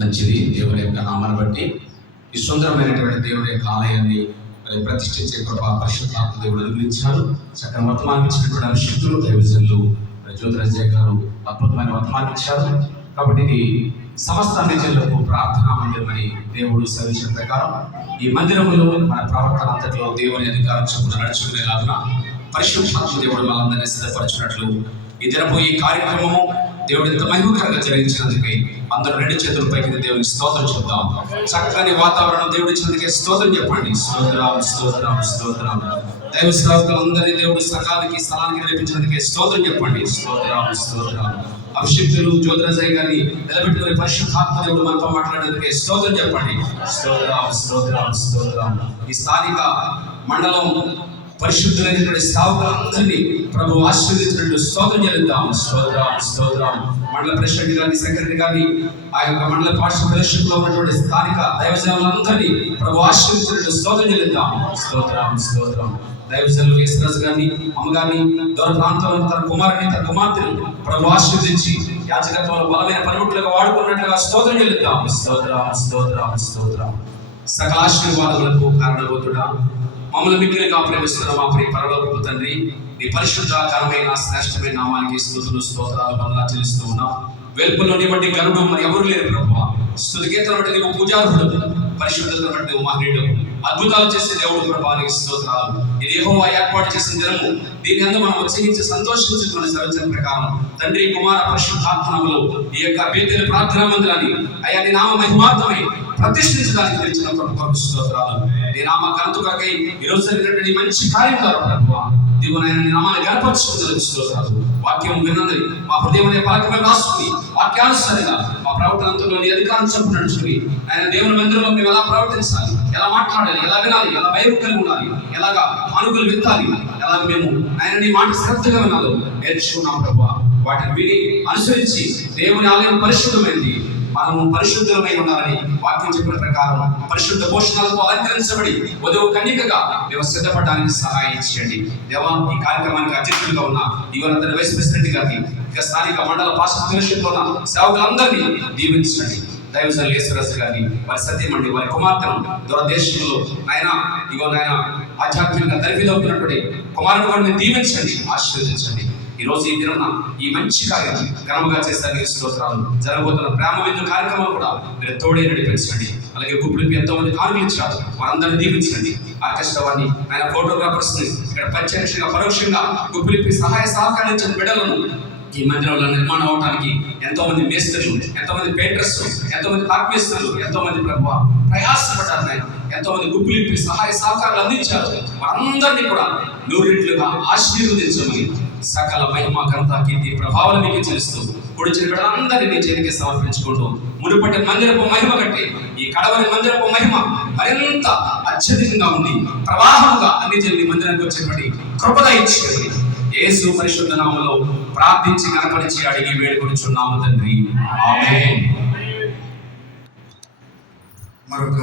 మంచిది. దేవుని యొక్క నామాన్ని బట్టి ఈ సుందరమైనటువంటి దేవుని యొక్క ఆలయాన్ని ప్రతిష్ఠించే కృప పరిశుద్ధాత్మ దేవుడు అనుగ్రహించారు. చక్కని వర్తమానం ఇచ్చినటువంటి అభిషిక్తులు దైవజనులు జ్యోతిరాజయ్య గారు అద్భుతమైన వర్తమానం ఇచ్చారు. కాబట్టి ఇది సమస్త నిజులకు ప్రార్థనా మందిరం అని దేవుడు సెలవించిన ప్రకారం ఈ మందిరంలో మన ప్రవర్తన అంతట్లో దేవుని అధికారం చొప్పున నడుచుకునేలాగా పరిశుద్ధాత్మ దేవుడు మనందరినీ సిద్ధపరచినట్లు ఈ దినపు ఈ కార్యక్రమము దేవుడు ఎంత మహిమకరంగా జరిగించినందుకై అందరూ రెండు చేతుల పైకి దేవునికి స్తోత్రం చెప్తాం. చక్కని వాతావరణం దేవుడు ఇచ్చినందుకే స్తోత్రం చెప్పండి. స్తోత్రం స్తోత్రం స్తోత్రం. దైవ సేవకులందరినీ దేవుడు సకాలానికి స్థలానికి నడిపించినందుకే స్తోత్రం చెప్పండి. స్తోత్రం స్తోత్రం. అభిషిక్తులు జ్యోతిరాజయ్య గారిని నిలబెట్టుకుని పరిశుద్ధాత్మ దేవుడు మనతో మాట్లాడేందుకే స్తోత్రం చెప్పండి. స్తోత్రం స్తోత్రం స్తోత్రం. ఈ స్థానిక మండలం పరిశుద్ధులైనటువంటి సేవకులందరినీ ప్రభు ఆశీర్వదించినట్లు స్తోత్రం చెల్లిద్దాం. స్తోత్రం స్తోత్రం. మండల ప్రెసిడెంట్ గారిని, సెక్రటరీ గారిని, ఆ యొక్క మండల పార్షల్ ఫెలోషిప్ లో ఉన్నటువంటి స్థానిక దైవజనులందరినీ ప్రభు ఆశీర్వదించినట్లు స్తోత్రం చెల్లిద్దాం. స్తోత్రం స్తోత్రం. దైవజనులు యేసురాజు గారిని, అమ్మగారిని, దూర ప్రాంతంలో తన కుమారుని, తన కుమార్తెను ప్రభు ఆశీర్వదించి యాజకత్వంలో బలమైన పనిముట్లుగా వాడుకున్నట్లుగా స్తోత్రం చెల్లిద్దాం. స్తోత్రం స్తోత్రం స్తోత్రం. సకల ఆశీర్వాదములకు కారణభూతుడా, మమ్మల్ని మిక్కిలిగా ప్రేమిస్తున్న మా ప్రియ పరలోకపు తండ్రి, నీ పరిశుద్ధాకరమైన శ్రేష్టమైన నామానికి స్తుతులు స్తోత్రాలు బంధనా చెల్లిస్తూ ఉన్నాం. వెలుపులో నీ బట్టి గరుడు మరి ఎవరు లేరు ప్రభువా. స్తుతి కీర్తన బట్టి నీవు పూజార్హుడు, పరిశుద్ధతను బట్టి నువ్వు మహనీయుడు, అద్భుతాలు చేసే దేవుడు ప్రభానికి స్తోత్రాలు. ఇది యెహోవా ఏర్పాటు చేసిన దినము, దీని అందు మనం ఉత్సహించి సంతోషించుకునే సర్వచన ప్రకారం తండ్రి కుమార పరిశుద్ధాత్మలో ఈ యొక్క బేతేలు ప్రార్థనా మందిరాన్ని అయ్యా నీ నామ మహిమార్థమై ప్రతిష్ఠించడానికి తెలిసిన ప్రభుత్వ స్తోత్రాలు. నీ నామ ఘనత కొరకై ఈరోజు జరిగినటువంటి మంచి కార్యం ద్వారా ప్రభువా నీవు నాయన నీ నామాన్ని గర్పరచుకుంటున్న స్తోత్రాలు. వాక్యం వినండి మా హృదయం అనే పలకమే రాసుకుని వాక్యానుసారంగా మా ప్రవర్తనతో నీ అధికారం చొప్పున నడుచుకుని ఆయన దేవుని మందిరంలో మేము ఎలా ప్రవర్తించాలి, ఎలా మాట్లాడాలి, ఎలా వినాలి, ఎలా భయం కలిగి ఉండాలి, ఎలాగా అనుగులు విత్తాలి, ఎలాగ మేము ఆయన నీ మాట శ్రద్ధగా వినాలో నేర్చుకున్నాం ప్రభువా. వాటిని విని అనుసరించి దేవుని ఆలయం పరిశుద్ధమైంది, మనము పరిశుద్ధమై ఉండాలని వాక్యం చెప్పిన ప్రకారం పరిశుద్ధ పోషణలతో అలంకరించబడి వధువు కన్యకగా మేము సిద్ధపడడానికి సహాయం చేయండి దేవా. ఈ కార్యక్రమానికి అధ్యక్షులుగా ఉన్న యువనందరి వైస్ ప్రెసిడెంట్ గారిని, ఇక స్థానిక మండల పాస్టర్ ఫెలోషిప్ లో ఉన్న సేవకులందరినీ దీవించండి. దైవజనులు యేసురాజు గారిని, వారి సత్యమండి, వారి కుమార్తెను దూరదేశంలో నాయన ఇగో నాయన ఆధ్యాత్మికంగా తరిఫీలో ఉన్నటువంటి కుమారుడు వారిని దీవించండి, ఆశీర్వదించండి. ఈ రోజు ఈ దిన ఈ మంచి కార్యం ఘనముగా చేస్తానికి స్తోత్రాలు. జరగబోతున్న ప్రేమ విందు కార్యక్రమం కూడా మీరు తోడే నడిపించండి. అలాగే గుప్పులకి ఎంతో మంది కానుకలు ఇచ్చారు, వారందరినీ దీవించండి. ఆర్కెస్ట్రా వారిని, ఆయన ఫోటోగ్రాఫర్స్ ని, ఇక్కడ ప్రత్యక్షంగా పరోక్షంగా గుప్పులకి సహాయ సహకారం ఇచ్చిన బిడ్డలను ఈ మందిరంలో నిర్మాణం అవడానికి ఎంతో మంది మేస్త్రులు, ఎంతో మంది పెయింటర్స్, ఎంతో మంది కార్పేస్టర్లు, ఎంతో మంది ప్రభువా ప్రయాసపడ్డారు. ఆయన ఎంతో మంది గుప్పులిప్పి సహాయ సహకారాలు అందించారు. వారందరినీ కూడా నూరింట్లుగా ఆశీర్వదించమని సకల మహిమ ఘనత కీర్తి ప్రభావాలు మీకు చెల్లిస్తూ పొడిచిన బిడ్డలందరినీ నీ చేతికి సమర్పించుకుంటూ మునుపటి మందిరపు మహిమ కంటే ఈ కడవరి మందిరపు మహిమ మరింత అత్యధికంగా ఉంది, ప్రవాహంగా అన్ని చెల్లి మందిరానికి వచ్చేటువంటి కృపద ఇచ్చేది యేసు పరిశుద్ధ నామములో ప్రార్థించి కనపరిచి అడిగి వేడుకొనుచున్నాము తండ్రి, ఆమేన్. మరొక